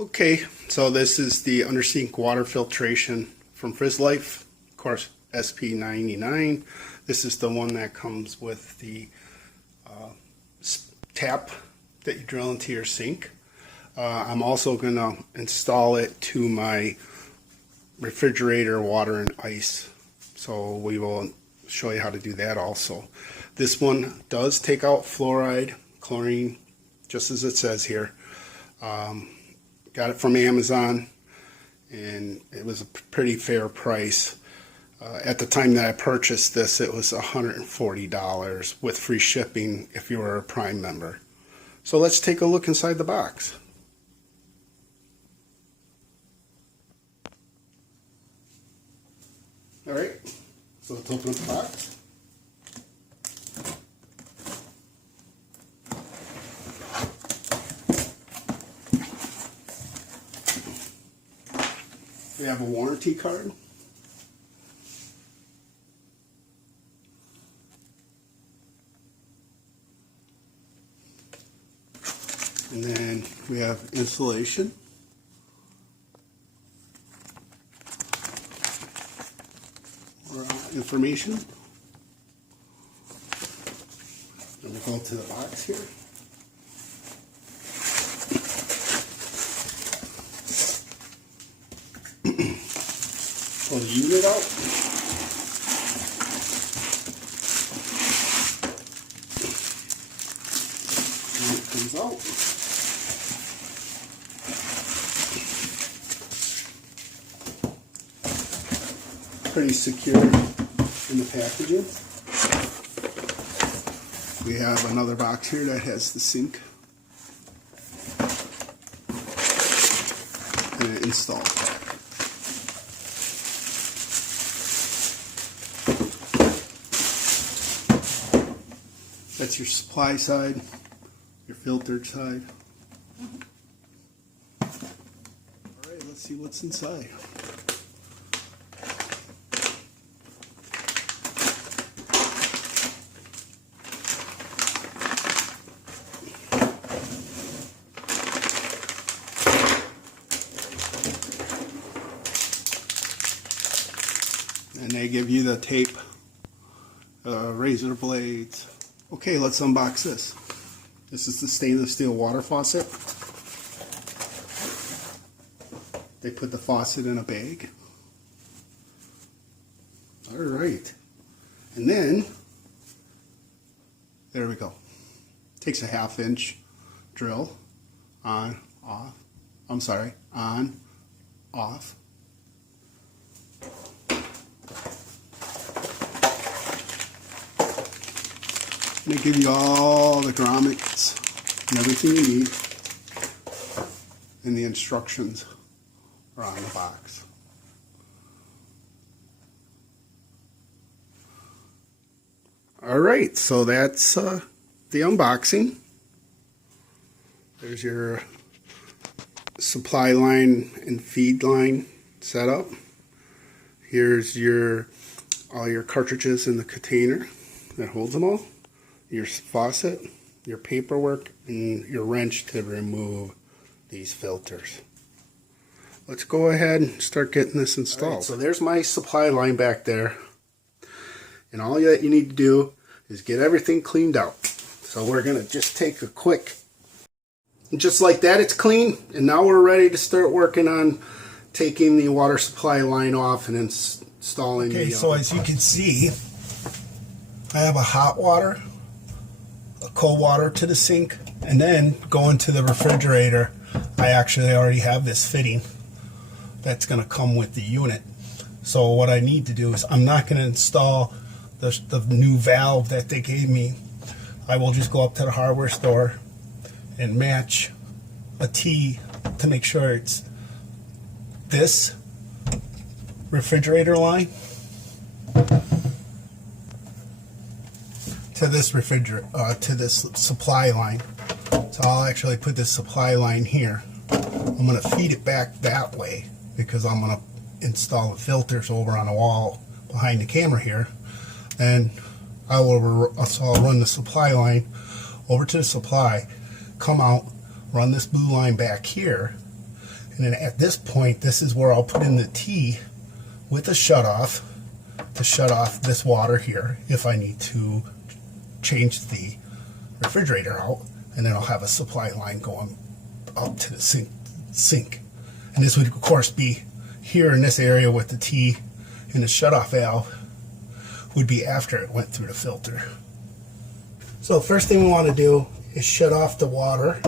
Okay, so this is the Undersink water filtration from Frizzlife, of course SP99. This is the one that comes with the tap that you drill into your sink. I'm also going to install it to my refrigerator, water and ice. So we will show you how to do that also. This one does take out fluoride, chlorine, just as it says here. Got it from Amazon, and it was a pretty fair price. At the time that I purchased this, it was $140 with free shipping if you were a Prime member. So let's take a look inside the box. Alright, so let's open up the box. We have a warranty card. And then we have installation. Or information. And we go to the box here. Pull the unit out. And it comes out. Pretty secure in the packaging. We have another box here that has the sink and an install pack. That's your supply side, your filtered side. Alright, let's see what's inside. And they give you the tape, razor blades. Okay, let's unbox this. This is the stainless steel water faucet. They put the faucet in a bag. Alright. And then, there we go. Takes a 1/2 inch drill. On, off. I'm sorry, on, off. They give you all the grommets and everything you need, and the instructions are on the box. Alright, so that's the unboxing. There's your supply line and feed line setup. Here's all your cartridges in the container that holds them all. Your faucet, your paperwork, and your wrench to remove these filters. Let's go ahead and start getting this installed. Right, so there's my supply line back there. And all that you need to do is get everything cleaned out. So we're going to just take a quick, just like that, it's clean. And now we're ready to start working on taking the water supply line off and installing the... Okay, so as you can see, I have a hot water, a cold water to the sink, and then going to the refrigerator. I actually already have this fitting that's going to come with the unit. So what I need to do is, I'm not going to install the new valve that they gave me. I will just go up to the hardware store and match a T to make sure it's this refrigerator line to this to this supply line. So I'll actually put this supply line here. I'm going to feed it back that way because I'm going to install the filters over on the wall behind the camera here. And I'll run the supply line over to the supply, come out, run this blue line back here, And then at this point, this is where I'll put in the T with a shutoff to shut off this water here if I need to change the refrigerator out. And then I'll have a supply line going up to the sink. And this would, of course, be here in this area with the T and the shutoff valve would be after it went through the filter. So first thing we want to do is shut off the water.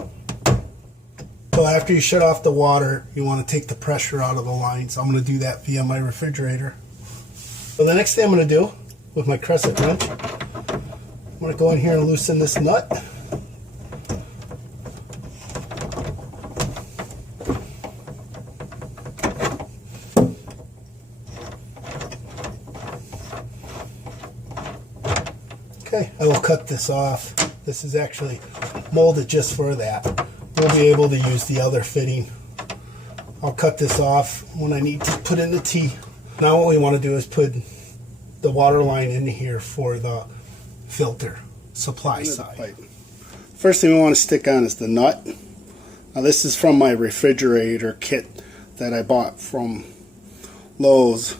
So after you shut off the water, you want to take the pressure out of the line. So I'm going to do that via my refrigerator. So the next thing I'm going to do with my crescent wrench, I'm going to go in here and loosen this nut. Okay, I will cut this off. This is actually molded just for that. We'll be able to use the other fitting. I'll cut this off when I need to put in the T. Now what we want to do is put the water line in here for the filter supply side. First thing we want to stick on is the nut. Now this is from my refrigerator kit that I bought from Lowe's.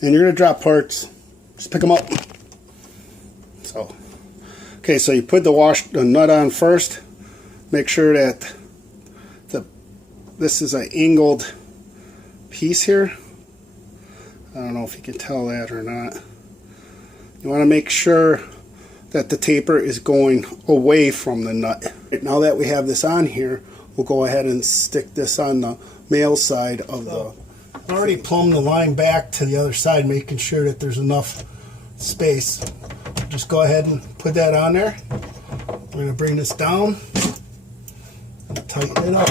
And you're going to drop parts. Just pick them up. So, okay, so you put the nut on first. Make sure that this is an angled piece here. I don't know if you can tell that or not. You want to make sure that the taper is going away from the nut. Now that we have this on here, we'll go ahead and stick this on the male side of the... I already plumbed the line back to the other side, making sure that there's enough space. Just go ahead and put that on there. We're going to bring this down and tighten it up.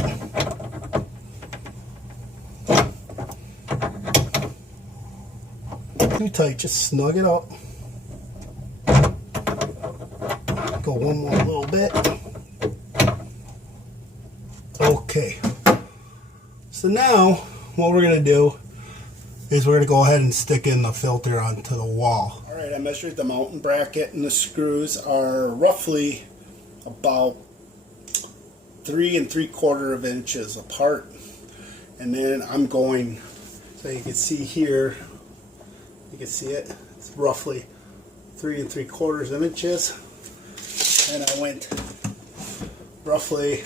Too tight, just snug it up. Go one more little bit. Okay. So now what we're going to do is we're going to go ahead and stick in the filter onto the wall. Alright, I measured the mounting bracket and the screws are roughly about 3 3/4 inches apart. And then I'm going, so you can see here, you can see it, it's roughly 3 3/4 inches. And I went roughly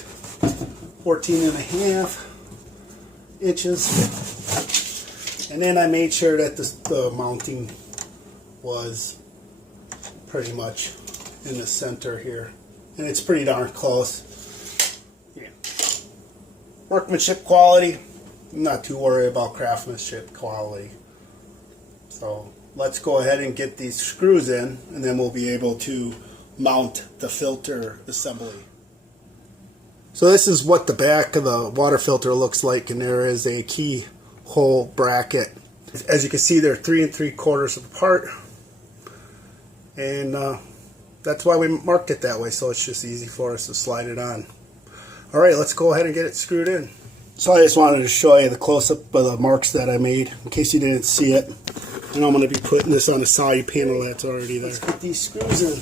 14.5 inches. And then I made sure that the mounting was pretty much in the center here. And it's pretty darn close. Yeah. Workmanship quality, I'm not too worried about craftsmanship quality. So let's go ahead and get these screws in, and then we'll be able to mount the filter assembly. So this is what the back of the water filter looks like, and there is a keyhole bracket. As you can see, they're 3 3/4 apart, and that's why we marked it that way, so it's just easy for us to slide it on. Alright, let's go ahead and get it screwed in. So I just wanted to show you the close-up of the marks that I made, in case you didn't see it. And I'm going to be putting this on the side panel that's already there. Let's get these screws in.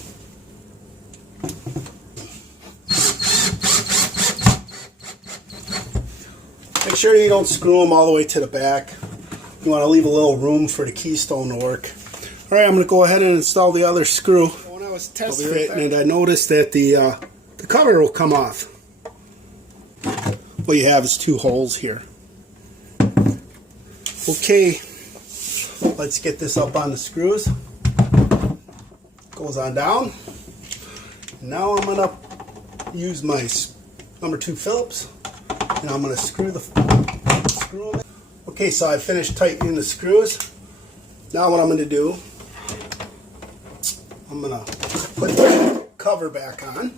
Make sure you don't screw them all the way to the back. You want to leave a little room for the keystone to work. Alright, I'm going to go ahead and install the other screw. When I was test fitting it, I noticed that the cover will come off. What you have is 2 holes here. Okay, let's get this up on the screws. Goes on down. Now I'm going to use my number 2 Phillips, and I'm going to screw them in. Okay, so I finished tightening the screws. Now what I'm going to do, I'm going to put the cover back on.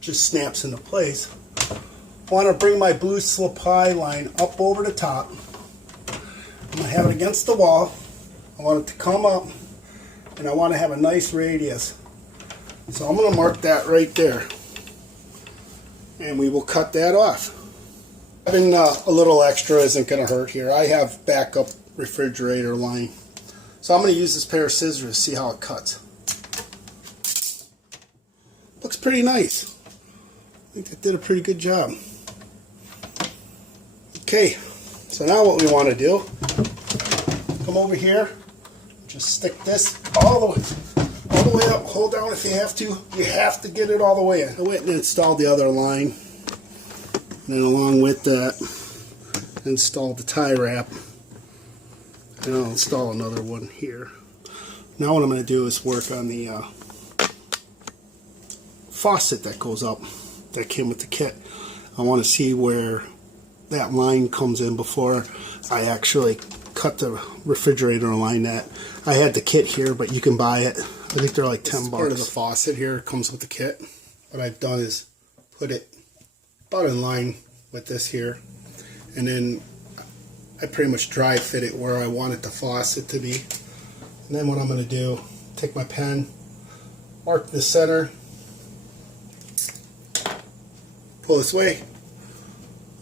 Just snaps into place. I want to bring my blue supply line up over the top. I'm going to have it against the wall. I want it to come up, and I want to have a nice radius. So I'm going to mark that right there, and we will cut that off. Having a little extra isn't going to hurt here. I have backup refrigerator line, so I'm going to use this pair of scissors to see how it cuts. looks pretty nice. I think that did a pretty good job. Okay, so now what we want to do, come over here, just stick this all the way up, hold down if you have to. You have to get it all the way in. I went and installed the other line, and then along with that, installed the tie wrap, and I'll install another one here. Now what I'm going to do is work on the faucet that goes up, that came with the kit. I want to see where that line comes in before I actually cut the refrigerator line. That I had the kit here, but you can buy it. I think they're like 10 bucks. Part of the faucet here comes with the kit. What I've done is put it about in line with this here, and then I pretty much dry fit it where I wanted the faucet to be. And then what I'm going to do, take my pen, mark the center, pull this way.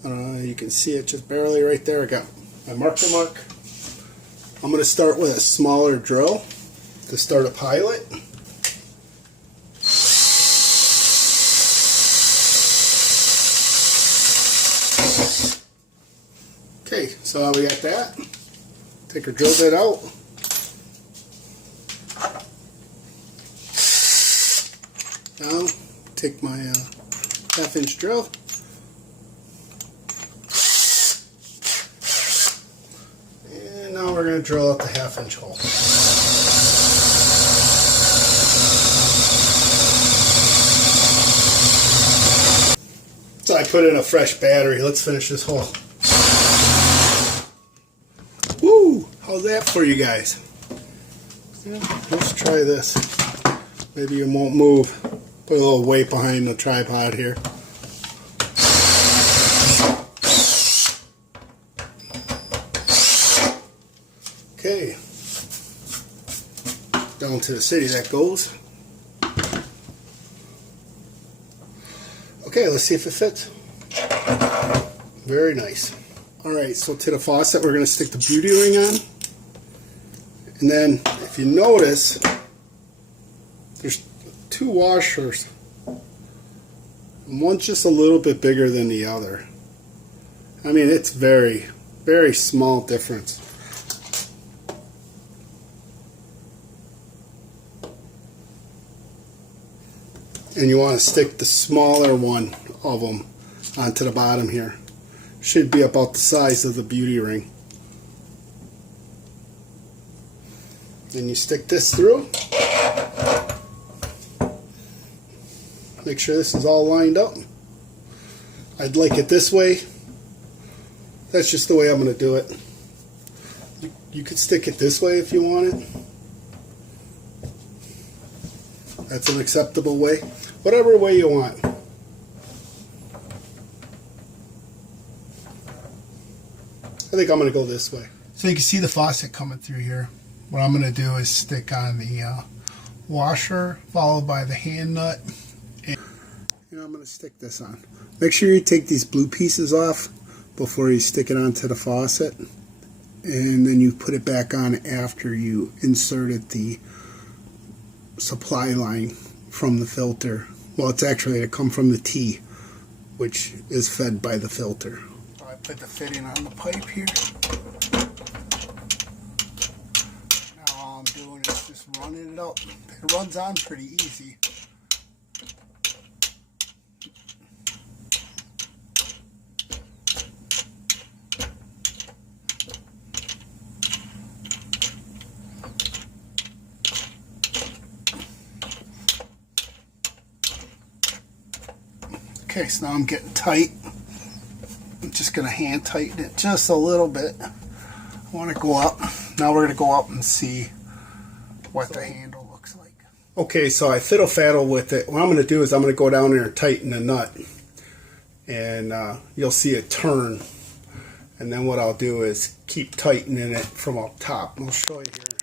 You can see it just barely right there. I got my marker mark. I'm going to start with a smaller drill to start a pilot. Okay, so now we got that. Take our drill bit out. Now, take my half-inch drill. And now we're going to drill out the half-inch hole. So I put in a fresh battery. Let's finish this hole. Woo! How's that for you guys? Yeah, let's try this. Maybe it won't move. Put a little weight behind the tripod here. Okay. Down to the city that goes. Okay, let's see if it fits. Very nice. Alright, so to the faucet we're going to stick the beauty ring on. And then, if you notice, there's two washers. One's just a little bit bigger than the other. I mean, it's very, very small difference. And you want to stick the smaller one of them onto the bottom here. Should be about the size of the beauty ring. Then you stick this through. Make sure this is all lined up. I'd like it this way. That's just the way I'm going to do it. You could stick it this way if you want it. That's an acceptable way. Whatever way you want. I think I'm going to go this way. So you can see the faucet coming through here. What I'm going to do is stick on the washer, followed by the hand nut. And I'm going to stick this on. Make sure you take these blue pieces off before you stick it onto the faucet. And then you put it back on after you inserted the supply line from the filter. Well, it's actually to come from the T, which is fed by the filter. I put the fitting on the pipe here. Now all I'm doing is just running it up. It runs on pretty easy. Okay, so now I'm getting tight. I'm just going to hand tighten it just a little bit. I want to go up. Now we're going to go up and see what the handle looks like. Okay, so I fiddle-faddle with it. What I'm going to do is I'm going to go down there and tighten the nut. And you'll see it turn. And then what I'll do is keep tightening it from up top. I'll show you here.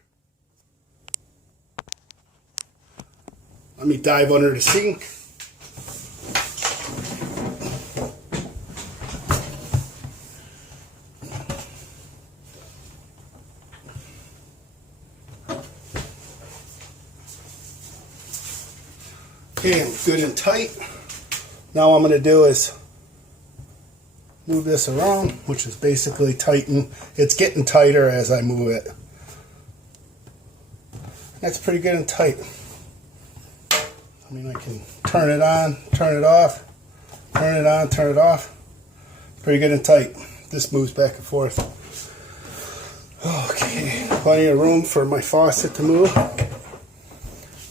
Let me dive under the sink. Okay, I'm good and tight. Now what I'm going to do is move this around, which is basically tighten. It's getting tighter as I move it. That's pretty good and tight. I mean, I can turn it on, turn it off, turn it on, turn it off. Pretty good and tight. This moves back and forth. Okay, plenty of room for my faucet to move.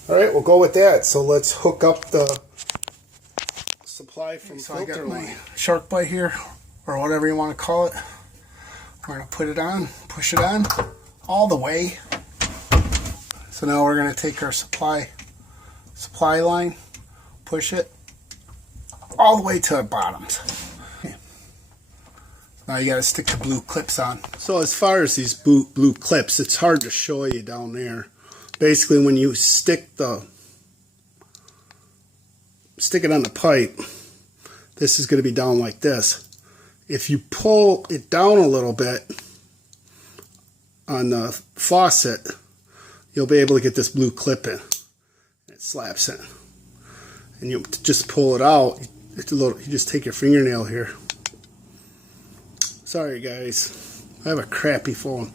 Alright, we'll go with that. So let's hook up the supply from filter line. I got my shark bite here, or whatever you want to call it. We're going to put it on, push it on, all the way. So now we're going to take our supply line, push it all the way to the bottoms. Now you got to stick the blue clips on. So as far as these blue clips, it's hard to show you down there. Basically, when you stick it on the pipe, this is going to be down like this. If you pull it down a little bit on the faucet, you'll be able to get this blue clip in. It slaps in. And you just pull it out. It's a little, you just take your fingernail here. Sorry guys, I have a crappy phone.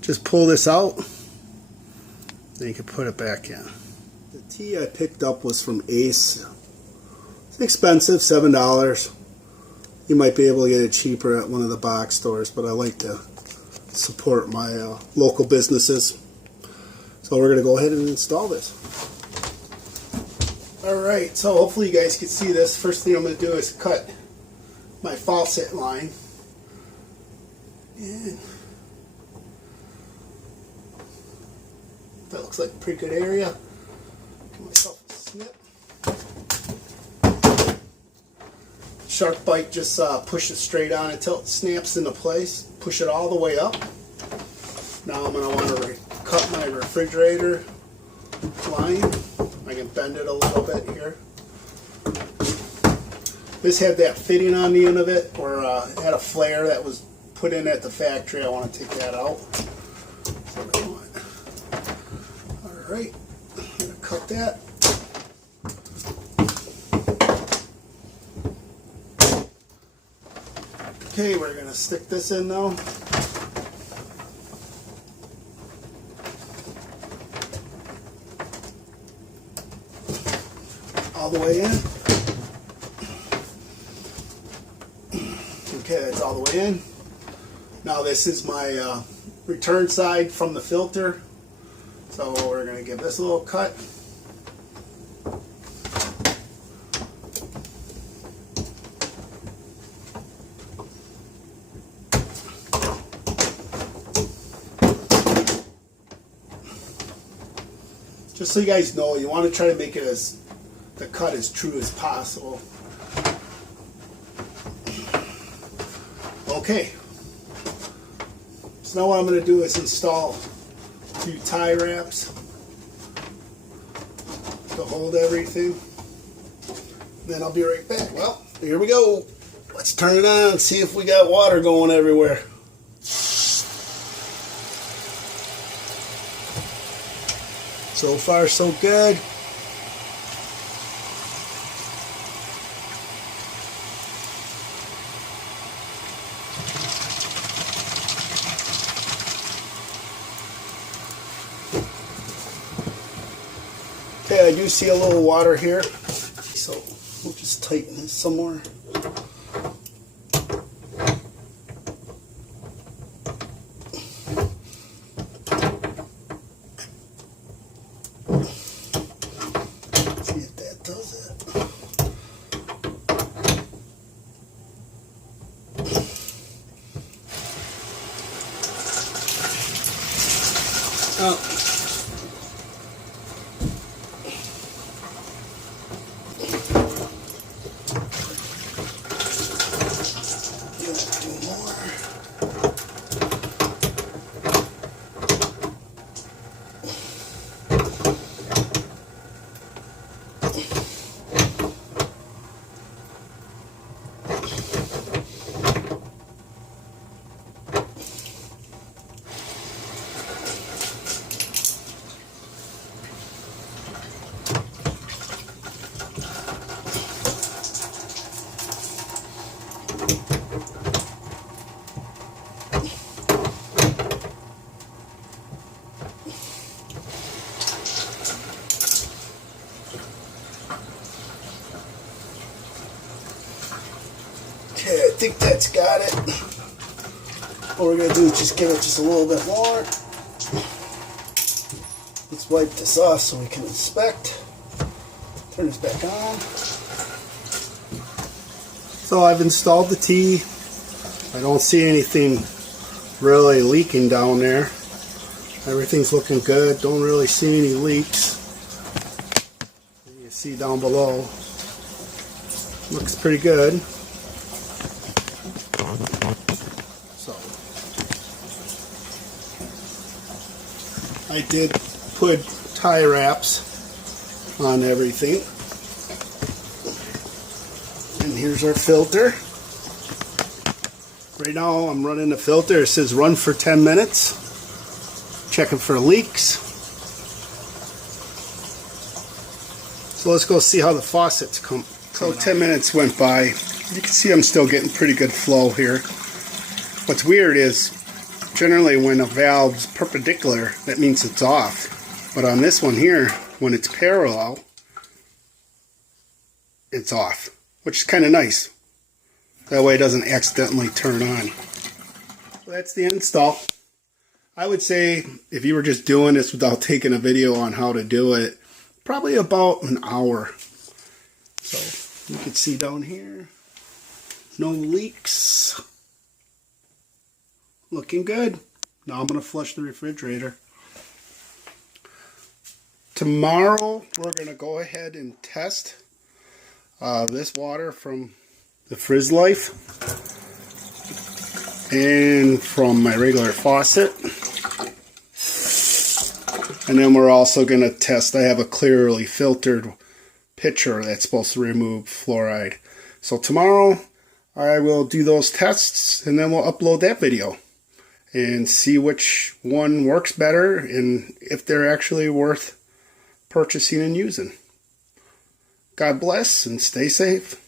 Just pull this out, then you can put it back in. The tea I picked up was from Ace. It's expensive, $7. You might be able to get it cheaper at one of the box stores, but I like to support my local businesses. So we're going to go ahead and install this. Alright, so hopefully you guys can see this. First thing I'm going to do is cut my faucet line. And that looks like a pretty good area. Give myself a snip. Shark bite, just push it straight on until it snaps into place. Push it all the way up. Now I'm going to want to cut my refrigerator line. I can bend it a little bit here. This had that fitting on the end of it, or it had a flare that was put in at the factory. I want to take that out. Alright, I'm going to cut that. Okay, we're going to stick this in now. All the way in. Okay, that's all the way in. Now this is my return side from the filter. So we're going to give this a little cut. Just so you guys know, you want to try to make it as the cut as true as possible. Okay. So now what I'm going to do is install a few tie wraps to hold everything. And then I'll be right back. Well, here we go. Let's turn it on and see if we got water going everywhere. So far, so good. Okay, I do see a little water here, so we'll just tighten this some more. See if that does it. Oh. think that's got it. What we're going to do is just give it just a little bit more. Let's wipe this off so we can inspect. Turn this back on. So I've installed the tea. I don't see anything really leaking down there. Everything's looking good. Don't really see any leaks. You can see down below. Looks pretty good. So I did put tie wraps on everything. And here's our filter. Right now I'm running the filter. It says run for 10 minutes. Checking for leaks. So let's go see how the faucets come. So 10 minutes went by. You can see I'm still getting pretty good flow here. What's weird is generally when a valve's perpendicular, that means it's off. But on this one here, when it's parallel, it's off, which is kind of nice. That way it doesn't accidentally turn on. So that's the install. I would say if you were just doing this without taking a video on how to do it, probably about an hour. So you can see down here, no leaks. Looking good. Now I'm going to flush the refrigerator. Tomorrow we're going to go ahead and test this water from the Frizzlife and from my regular faucet. And then we're also going to test, I have a clearly filtered pitcher that's supposed to remove fluoride. So tomorrow I will do those tests and then we'll upload that video and see which one works better and if they're actually worth purchasing and using. God bless and stay safe.